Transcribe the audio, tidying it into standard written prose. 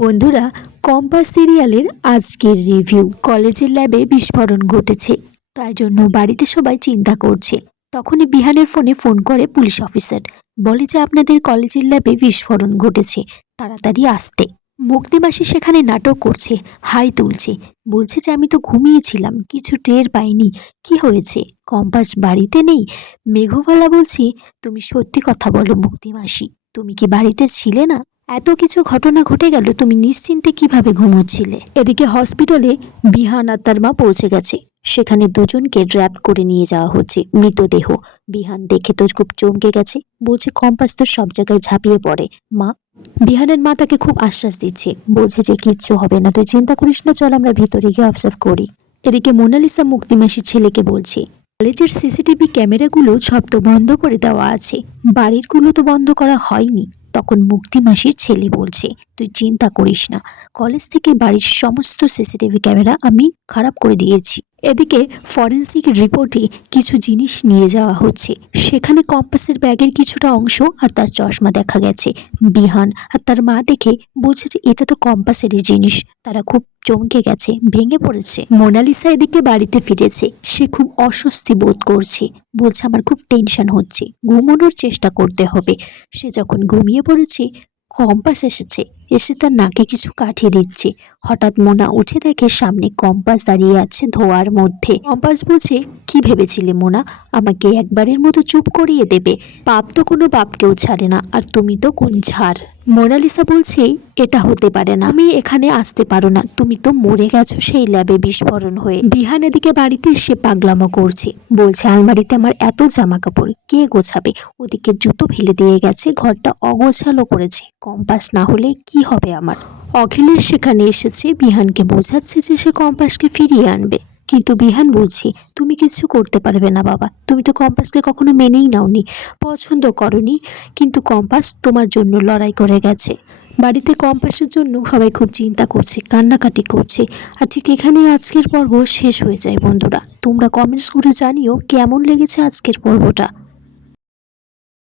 বন্ধুরা, কম্পাস সিরিয়ালের আজকের রিভিউ। কলেজের ল্যাবে বিস্ফোরণ ঘটেছে, তাই জন্য বাড়িতে সবাই চিন্তা করছে। তখনই বিহানের ফোনে ফোন করে পুলিশ অফিসার, বলে যে আপনাদের কলেজের ল্যাবে বিস্ফোরণ ঘটেছে, তাড়াতাড়ি আসতে। মুক্তিমাসি সেখানে নাটক করছে, হাই তুলছে, বলছে যে আমি তো ঘুমিয়েছিলাম, কিছু টের পাইনি। কি হয়েছে? কম্পাস বাড়িতে নেই। মেঘবালা বলছি, তুমি সত্যি কথা বলো মুক্তিমাসি, তুমি কি বাড়িতে ছিলে না? এত কিছু ঘটনা ঘটে গেল, তুমি নিশ্চিন্তে কিভাবে ঘুমোচ্ছিলে? এদিকে হসপিটালে বিহান আর তার মা পৌঁছে গেছে। সেখানে দুজনকে ড্র্যাপ করে নিয়ে যাওয়া হচ্ছে, মৃতদেহ। বিহান দেখে তো খুব চমকে গেছে, বলছে কম্পাস তো সব জায়গায় ঝাঁপিয়ে পড়ে। মা বিহানের মা তাকে খুব আশ্বাস দিচ্ছে, বলছে যে কিচ্ছু হবে না, তুই চিন্তা করিস না, চল আমরা ভিতরে গিয়ে অবজার্ভ করি। এদিকে মোনালিসা মুক্তিমাসির ছেলেকে বলছে, কলেজের সিসিটিভি ক্যামেরাগুলো সব তো বন্ধ করে দেওয়া আছে, বাড়িরগুলো তো বন্ধ করা হয়নি। তখন মুক্তিমাসির ছেলে বলছে, তুই চিন্তা করিস না, কলেজ থেকে বাড়ির সমস্ত সিসিটিভি ক্যামেরা আমি খারাপ করে দিয়েছি। এদিকে ফরেন্সিক রিপোর্টে কিছু জিনিস নিয়ে যাওয়া হচ্ছে। সেখানে কম্পাসের ব্যাগের কিছুটা অংশ আর তার চশমা দেখা গেছে। বিহান আর তার মা দেখে বলছে যে এটা তো কম্পাসেরই জিনিস। তারা খুব চমকে গেছে, ভেঙে পড়েছে। মোনালিসা এদিকে বাড়িতে ফিরেছে, সে খুব অস্বস্তি বোধ করছে, বলছে আমার খুব টেনশন হচ্ছে, ঘুমানোর চেষ্টা করতে হবে। সে যখন ঘুমিয়ে পড়েছে, কম্পাস এসেছে, এসে তার নাকে কিছু কাঠিয়ে দিচ্ছে। হঠাৎ মোনা উঠে দেখে সামনে কম্পাস দাঁড়িয়ে আছে ধোয়ার মধ্যে। কম্পাস বলছে, কি ভেবেছিলে মোনা, আমাকে একবারের মতো চুপ করিয়ে দেবে? পাপ তো কোনো বাপকেও ছাড়ে না, আর তুমি তো কোন ঝাড়। মোনালিসা বলছে, এটা হতে পারে না, আমি এখানে আসতে পারো না, তুমি তো মরে গেছো সেই ল্যাবে বিস্ফোরণ হয়ে। বিহান এদিকে বাড়িতে এসে পাগলামো করছে, বলছে আলমারিতে আমার এত জামা কাপড় কে গোছাবে? ওদিকে জুতো ফেলে দিয়ে গেছে, ঘরটা অগোছালো করেছে, কম্পাস না হলে কি হবে আমার? অখিলেশ সেখানে এসেছে, বিহানকে বোঝাচ্ছে যে সে কম্পাসকে ফিরিয়ে আনবে। কিন্তু বিহান বলছে, তুমি কিছু করতে পারবে না বাবা, তুমি তো কম্পাসকে কখনো মেনেই নাওনি, পছন্দ করনি, কিন্তু কম্পাস তোমার জন্য লড়াই করে গেছে। বাড়িতে কম্পাসের জন্য সবাই খুব চিন্তা করছে, কান্নাকাটি করছে। আর ঠিক এখানেই আজকের পর্ব শেষ হয়ে যায়। বন্ধুরা, তোমরা কমেন্টস করে জানিও কেমন লেগেছে আজকের পর্বটা।